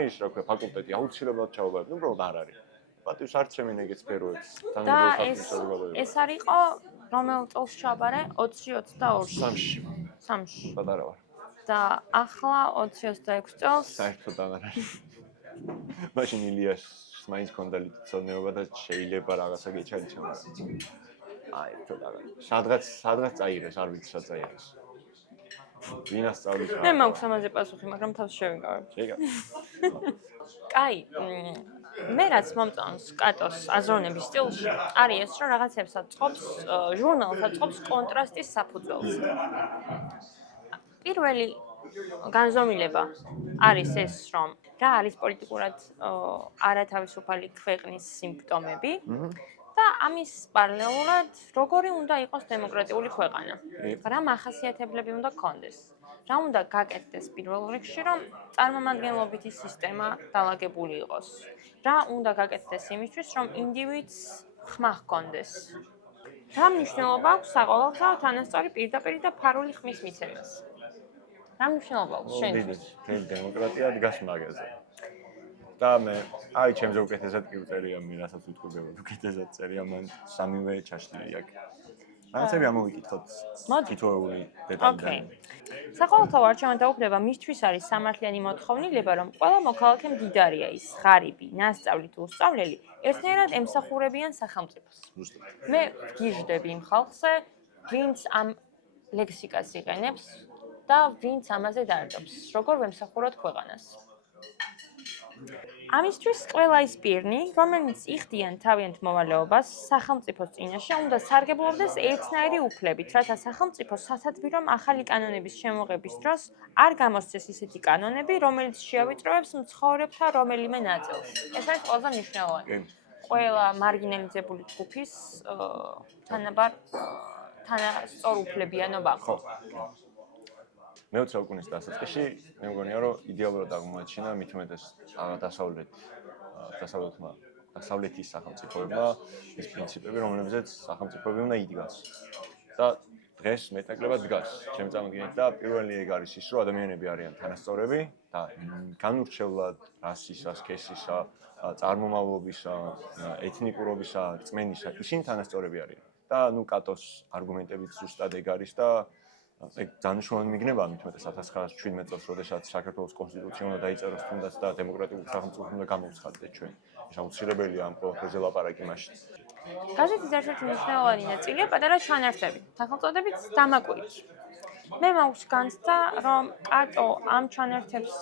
ის რა ქვია, ფაკულტეტი აუცილებლად ჩავაბარდი, უბრალოდ არ არის. პატივს არ ცემენ ეგ სფეროებს. და ეს არისო რომელ წელს ჩაბარე? 20-22-ში. 3-ში. პატარა ვარ. და ახლა 20-26 წელს საერთოდ არ არის. მაშინ ილიას მაინც ქონდა ლიტერატურა და შეიძლება რაღაცა გეჩალიჩა, მაგრამ აი, ცოტა რა. სადღაც წაიღეს, არ ვიცი რა წაიღეს. ვინას სწავლის რა. მე მაქვს ამაზე პასუხი, მაგრამ თავს შევიკავებ. კაი, მე რაც მომწონს კატოს აზროვნების სტილში, არის ეს, რომ რაღაცებს აწყობს, ჟურნალს აწყობს კონტრასტის საფუძველს. პირველი განზომილება არის ეს, რომ რა არის პოლიტიკურად არათავისუფალი ქვეყნის სიმპტომები და ამის პარალელურად როგორი უნდა იყოს დემოკრატიული ქვეყანა. რა მახასიათებლები უნდა გქონდეს. რა უნდა გაკეთდეს პირველ რიგში, რომ წარმომადგენლობითი სისტემა დალაგებული იყოს. რა უნდა გაკეთდეს იმისთვის, რომ ინდივიდს ხმა ჰქონდეს. რა მნიშვნელობა აქვს საყოველთაო თანასწორი პირდაპირ და ფარული ხმის მიცემას? რა მნიშვნელობა აქვს შენთვის? დემოკრატია დგას მაგაზე. და მე, აი, ჩემზე უკეთესად კი ვწერია, მე რასაც ვიტყუდება, უკეთესად წერია, მან სამივე ჩაშლილი აქვს. რაღაცები ამოვიკითხოთ თითოეული დეტალიდან. საყოველთაო არჩევანთა უფლება მისთვის არის სამართლიანი მოთხოვნილება, რომ ყველა მოქალაქე მდიდარია ის ღარიბი, ნასწავლი თუ უსწავლელი, ერთნაირად ემსახურებიან სახელმწიფოს. მე ვგიჟდები იმ ხალხზე, ვინც ამ ლექსიკას იყენებს და ვინც ამაზე დარდობს, როგორ ვემსახუროთ ქვეყანას. ამისთვის ყველა ის პირნი, რომელიც იხდიან თავიანთ მოვალეობას სახელმწიფოს წინაშე, უნდა სარგებლობდეს ერთნაირი უფლებით, რათა სახელმწიფო სასადბირომ ახალი კანონების შემოღების დროს არ გამოსცეს ისეთი კანონები, რომელიც შეავიწროებს მცხოვრებთა რომელიმე ნაწილს. ეს არის ყველაზე მნიშვნელოვანი. ყველა მარგინალიზებული ჯგუფის თანაბარ თანასწორუფლებიანობა. ხო. მე-20 საუკუნის დასაწყისში მე მგონია რომ იდეალურად აღმოაჩინა მით უმეტეს დასავლეთის სახელმწიფოებმა ის პრინციპები, რომლებზეც სახელმწიფოები უნდა იდგას. და დღეს მეტნაკლებად დგას. ჩემი წარმოგიდგენით და პირველი ეგ არის ის, რომ ადამიანები არიან თანასწორები და განურჩევლად რასისა, სქესისა, წარმომავლობისა, ეთნიკურობისა, რწმენისა, ისინი თანასწორები არიან. და ნუ კატოს არგუმენტებით ზუსტად ეგ არის და ეგ ძალიან მნიშვნელოვანი მიგნებაა მით უმეტეს 1917 წელს, როდესაც საქართველოს კონსტიტუცია უნდა დაიწეროს თუნდაც და დემოკრატიული სახელმწიფო უნდა გამოვცხადდეს ჩვენ. ეს აუცილებელია ამ ყველაფერზე ლაპარაკი მაშინ. გაზეთის ერთ-ერთი მნიშვნელოვანი ნაწილია პატარა ჩანართები, სახელწოდებით დამაკვირვი. მე მაქვს განცდა, რომ კატო ამ ჩანართებს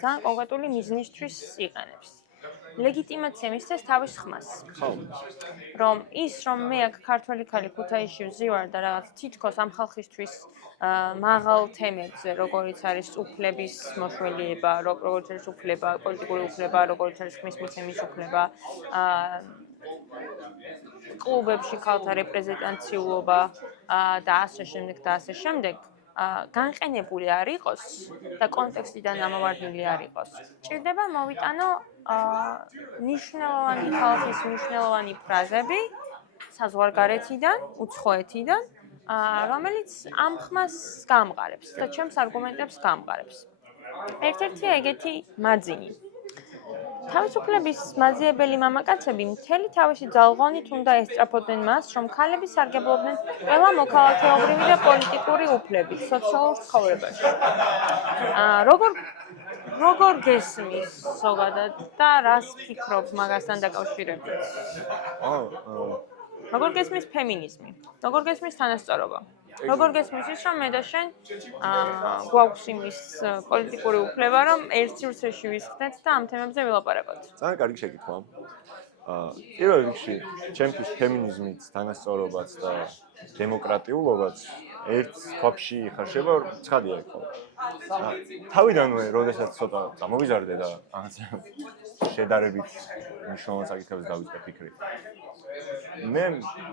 ძალიან კონკრეტული მიზნისთვის იყენებს. ლეგიტიმაცია მისცეს თავის ხმას. რომ ის, რომ მე აქ ქართველი ქალი ქუთაისში ვზივარ და რაღაც თითქოს ამ ხალხისთვის მაღალ თემებზე, როგორიც არის უფლების მოშველიება, როგორიც არის უფლება, პოლიტიკური უფლება, როგორიც არის ხმის მიცემის უფლება, კლუბებში ქალთა რეპრეზენტაციულობა და ასე შემდეგ, განყენებული არ იყოს და კონტექსტიდან ამოვარდნილი არ იყოს. ჭირდება მოვიტანო მნიშვნელოვანი ხალხის მნიშვნელოვანი ფრაზები საზღვარგარეთიდან, უცხოეთიდან, რომელიც ამ ხმას გამყარებს და ჩემს არგუმენტებს გამყარებს. ერთ-ერთია ეგეთი მაძინი. თავისუფლების მაძიებელი მამაკაცები მთელი თავისი ძალღონით უნდა ესწრაფოდნენ მას, რომ ქალები სარგებლობდნენ ყველა მოქალაქეობრივი და პოლიტიკური უფლებით სოციალურ ცხოვრებაში. როგორ გესმის ზოგადად და რას ფიქრობ მაგასთან დაკავშირებით? როგორ გესმის ფემინიზმი? როგორ გესმის თანასწორობა? როგორ გესმის ის, რომ მე და შენ გვაქვს იმის პოლიტიკური უფლება, რომ ერთ სივრცეში ვისხდეთ და ამ თემებზე ვილაპარაკოთ? ძალიან კარგი შეკითხვა. პირველ რიგში, ჩემთვის ფემინიზმიც, თანასწორობაც და დემოკრატიულობაც ერთ ქვაბში იხარშება, ცხადია იქ ხოლმე. თავიდანვე, როდესაც ცოტა წამოვიზარდე და შედარებით მნიშვნელოვან საკითხებზე დავიწყე ფიქრი. მე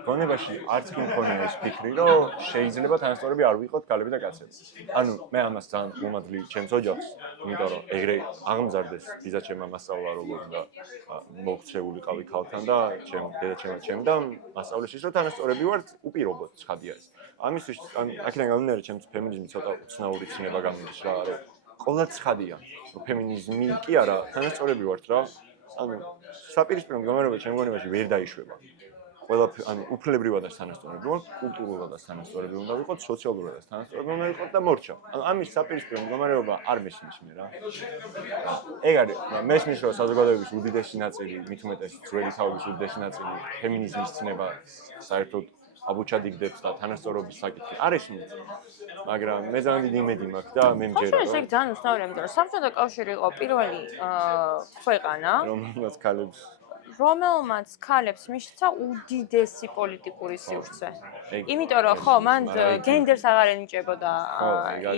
გონებაში არც კი მქონია ეს ფიქრი, რომ შეიძლება თანასწორები არ ვიყოთ ქალები და კაცები. ანუ მე ამას ძალიან უმადლი ჩემს ოჯახს, იმიტომ რომ ეგრე აღმზარდეს დედაჩემმა მასწავლა როგორ და მოქცეულიყავი ქალთან და დედაჩემმა ჩემ და მასწავლეს ის, რომ თანასწორები ვართ უპირობოდ ცხადია ეს. ამისთვის აქედან გამომდინარე ჩემს ფემინიზმი ცოტა უცნაური ცნება გამოდის რა, რომ ყველა ცხადია, რომ ფემინიზმი კი არა, თანასწორები ვართ რა. ანუ საპირისპირო მდგომარეობა ჩემ გონებაში ვერ დაიშვება. ყველა ანუ უფლებრივადაც თანასწორები ვართ, კულტურულადაც თანასწორები უნდა ვიყოთ, სოციალურადაც თანასწორები უნდა ვიყოთ და მორჩა. ანუ ამის საპირისპირო მდგომარეობა არ მესმის მე რა. ეგ არის, მესმის რომ საზოგადოების უდიდესი ნაწილი, მით უმეტეს ძველი თაობის უდიდესი ნაწილი ფემინიზმის ცნება საერთოდ აბუჩადიგდებს და თანასწორობის საკითხი არ ესმის. მაგრამ მე ძალიან დიდი იმედი მაქვს და მე მჯერა რომ ეს ძალიან უცნაურია, იმიტომ რომ საბჭოთა კავშირი იყო პირველი ქვეყანა, რომელმაც ქალებს მისცა უდიდესი პოლიტიკური სივრცე. იმიტომ რომ ხო, მან გენდერს აღარ ენიჭებოდა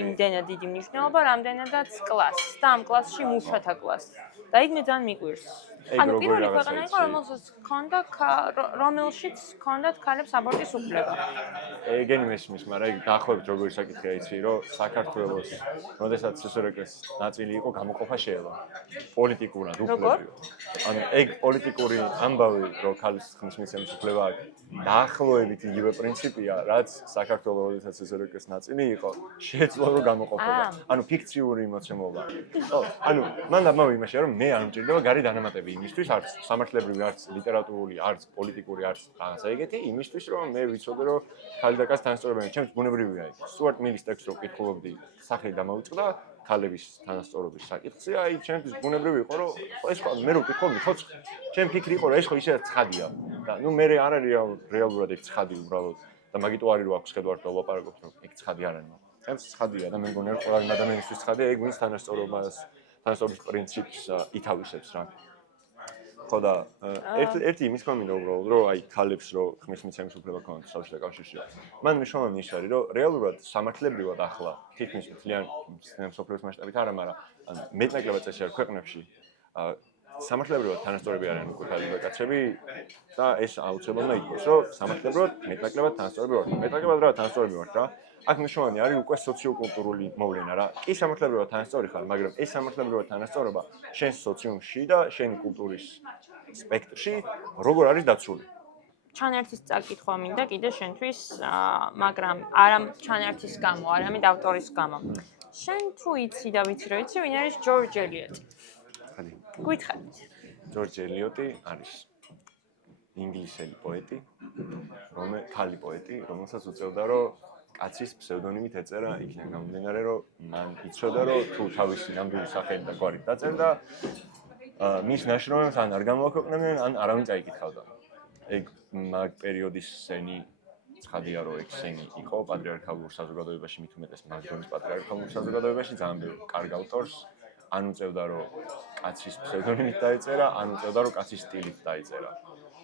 იმდენად დიდი მნიშვნელობა, რამდენადაც კლასს და ამ კლასში მუშათა კლასს. და იქ მე ძალიან მიყვირს. ანუ პირველი ქვეყანა იყო, რომელშიც ჰქონდათ ქალებს აბორტის უფლება. ეგენი მესმის, მაგრამ ეგ დაახლოებით როგორი საკითხია იცი, რომ საქართველოს, როდესაც სსრგ-ს ნაწილი იყო, გამოყოფა შეელა. პოლიტიკურად უფლებრივად. ანუ ეგ პოლიტიკური ამბავი, რომ ქალის ხმის მიცემის უფლება აქვს, დაახლოებით იგივე პრინციპია, რაც საქართველოს, როდესაც სსრგ-ს ნაწილი იყო, შეეძლო რომ გამოყოფოდა. ანუ ფიქციური მოცემულობა. ხო, ანუ მან ამბავი იმაშია, რომ მე არ მჭირდება გარი დანამატები იმისთვის, არც სამართლებრივი, არც ლიტერატურული, არც პოლიტიკური, არც რაღაცა ეგეთი, იმისთვის, რომ მე ვიცოდე, რომ ქალი და კაცი თანასწორობენ. ჩემს ბუნებრივია ეს. სტუარტ მილის ტექსტს რო ვკითხულობდი, სახელი დამავიწყდა ქალების თანასწორობის საკითხზე, აი ჩემთვის ბუნებრივი იყო, რომ ეს ხო მე რო ვკითხულობდი, ხო ჩემ ფიქრი იყო, რომ ეს ხო ისე ცხადია. და ნუ მე არ არის რეალურად ეგ ცხადი უბრალოდ. და მაგიტო არის რომ აქვს ხედავთ და ვლაპარაკობთ, რომ ეგ ცხადი არ არის. ჩემს ცხადია და მე მგონია, რომ ყველა ადამიანისთვის ცხადია, ეგ ვინც თანასწორობის პრინციპს ითავისებს რა. ხო და ერთი იმის გამინდა უბრალოდ რომ აი ქალებს რო ხმის მიცემის უფლება ქონდათ საბჭოთა კავშირში. მან მნიშვნელოვანი ის არის რომ რეალურად სამართლებრივად ახლა თითქმის მთლიან მსოფლიოს მასშტაბით არა, მაგრამ მეტნაკლებად წესი არის ქვეყნებში სამართლებრივად თანასწორები არიან უკვე ქალები და კაცები და ეს აუცილებლად უნდა ითქვას, რომ სამართლებრივად მეტნაკლებად თანასწორები ვართ. მეტნაკლებად რა თანასწორები ვართ რა? აქ მნიშვნელოვანი არის უკვე სოციოკულტურული მოვლენა რა. კი სამართლებრივად თანასწორი ხარ, მაგრამ ეს სამართლებრივად თანასწორობა შენ სოციუმში და შენი კულტურის სპექტრში როგორ არის დაცული? ჩანართის წაკითხვა მინდა კიდე შენთვის, მაგრამ არა ჩანართის გამო, არამედ ავტორის გამო. შენ თუ იცი და ვიცი რომ იცი, ვინ არის ჯორჯ ელიოტი? ხადი. გითხარით. ჯორჯ ელიოტი არის ინგლისელი პოეტი, ქალი პოეტი, რომელსაც უწევდა რომ კაცის ფსევდონიმით ეწერა, იქიდან გამომდინარე რომ მან იცოდა რომ თუ თავისი ნამდვილი სახელი და გვარი დაწერდა, მის ნაშრომებს ან არ გამოაქვეყნებდნენ, ან არავინ წაიკითხავდა. ეგ მაგ პერიოდის სენი ცხადია რომ ეგ სენი იყო პატრიარქალურ საზოგადოებაში, მით უმეტეს მაგდონის პატრიარქალურ საზოგადოებაში ძალიან ბევრ კარგ ავტორს ან უწევდა რომ კაცის ფსევდონიმით დაეწერა, ან უწევდა რომ კაცის სტილით დაეწერა.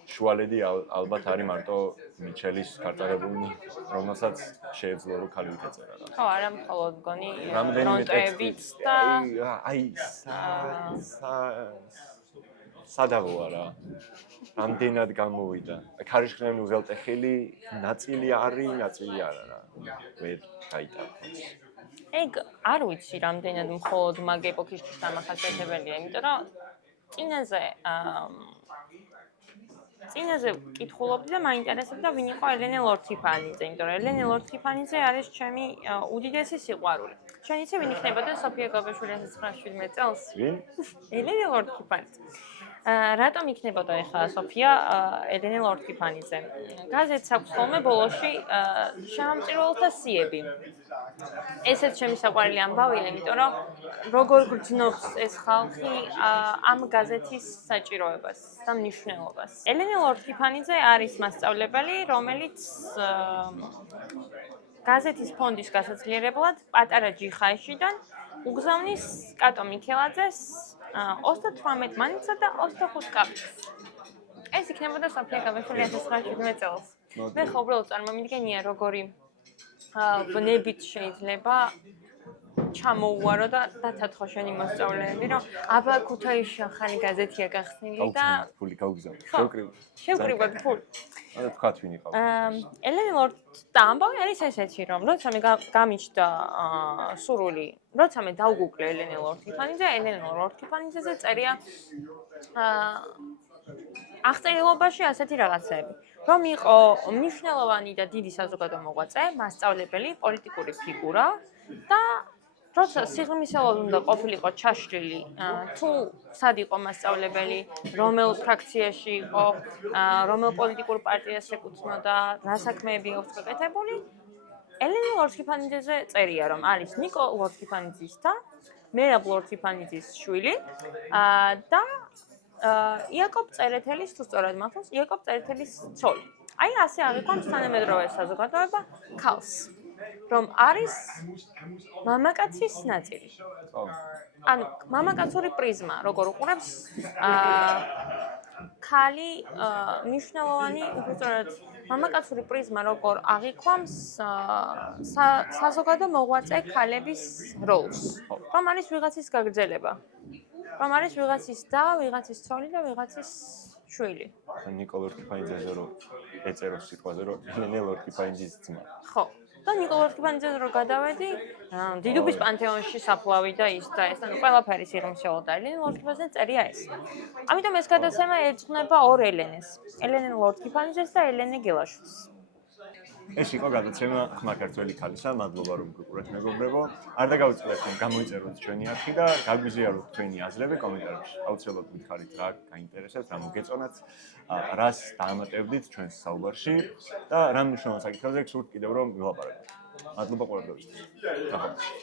შუალედი ალბათ არის მარტო მიჩელის კარტაგებული, რომელსაც შეეძლო რომ ქალივით ეწერა რა. ხო, არა მხოლოდ მგონი რამდენიმე ფრონტებით და აი სადავოა რა. რამდენად გამოვიდა. ქარიშხლიანი უზელტეხილი ნაწილი არის, ნაწილი არა რა. ვერ გაიტანს. ეგ არ ვიცი რამდენად მხოლოდ მაგ ეპოქისთვის დამახასიათებელია, იმიტომ რომ წინაზე ვკითხულობდი და მაინტერესებდა ვინ იყო ელენე ლორთიფანიძე, იმიტომ რომ ელენე ლორთიფანიძე არის ჩემი უდიდესი სიყვარული. შენ იცი ვინ იქნებოდა სოფია გაბაშვილი 1917 წელს? ვინ? ელენე ლორთიფანიძე. რატომ იქნებოდა ახლა სოფია ელენე ლორთიფანიძე? გაზეთს აქვს ხოლმე ბოლოში შემამწირულთა სიები. ესეც ჩემი საყვარელი ამბავია, იმიტომ რომ როგორ გრძნობს ეს ხალხი ამ გაზეთის საჭიროებას და მნიშვნელობას. ელენე ლორთიფანიძე არის მასწავლებელი, რომელიც გაზეთის ფონდის გასაძლიერებლად პატარა ჯიხაიშიდან უგზავნის კატო მიქელაძეს 38 მანიცა და 25 კაპიკს. ეს იქნებოდა სოფია გაბაშვილი 1917 წელს. მე ხო უბრალოდ წარმომიდგენია როგორი ვნებით შეიძლება ჩამოუვარო და დათათხო შენი მოსწავლეები, რომ აბა ქუთაისში ახალი გაზეთია გახსნილი და ფული გავგზავნე. შევკრივოთ ფული. ანუ თქვათ ვინ იყო? ელენე ლორთთა ამბავი არის ესეთი, რომ როცა მე გამიჩნდა სურვილი, როცა მე დავგუგლე ელენე ლორთიფანიძე, ელენე ლორთიფანიძეზე წერია აღწერილობაში ასეთი რაღაცები, რომ იყო მნიშვნელოვანი და დიდი საზოგადო მოღვაწე, მასწავლებელი, პოლიტიკური ფიგურა და როცა სიღრმისეულად უნდა ყოფილიყო ჩაშლილი, თუ სად იყო მასწავლებელი, რომელ ფრაქციაში იყო, რომელ პოლიტიკურ პარტიას ეკუთვნოდა, რა საქმეები აქვს გაკეთებული, ელენე ლორთიფანიძეზე წერია, რომ არის ნიკო ლორთიფანიძის და მერაბ ლორთიფანიძის შვილი და იაკობ წერეთელის, თუ სწორად მახსოვს, იაკობ წერეთელის ცოლი. აი ასე აღიქვამს თანამედროვე საზოგადოება ქალს, რომ არის მამაკაცის ნაწილი. ანუ მამაკაცური პრიზმა, როგორ უყურებს ქალი მნიშვნელოვანი, უბრალოდ მამაკაცური პრიზმა, როგორ აღიქვამს საზოგადო მოღვაწე ქალების როლს, რომ არის ვიღაცის გაგრძელება. რომ არის ვიღაცის და, ვიღაცის ცოლი და ვიღაცის შვილი. ნიკო ლორთიფანიძეზე რომ ეწეროს სიტყვაზე რომ ელენე ლორთიფანიძის ძმა. ხო. და ნიკო ლორთიფანიძეზე რომ გადავედი, დიდუბის პანთეონში საფლავი და ის და ეს, ანუ ყველაფერი სიღრმისეულად და ელენე ლორთიფანიძეს წერია ეს. ამიტომ ეს გადაცემა ეძღვნება ორ ელენეს. ელენე ლორთიფანიძეს და ელენე გელაშვილს. ეს იყო გადაცემა ხმა ქართველი ქალისა, მადლობა რომ გიყურეთ მეგობრებო. არ დაგავიწყდეთ რომ გამოიწეროთ ჩვენი არქი და გაგვიზიაროთ თქვენი აზრები კომენტარებში. აუცილებლად გითხარით რა გაინტერესებთ, რა მოგეწონათ, რას დაამატებდით ჩვენს საუბარში და რა მნიშვნელოვან საკითხებზე გსურთ კიდევ რომ ვილაპარაკოთ. მადლობა ყველაფერთვის. ნახვამდის.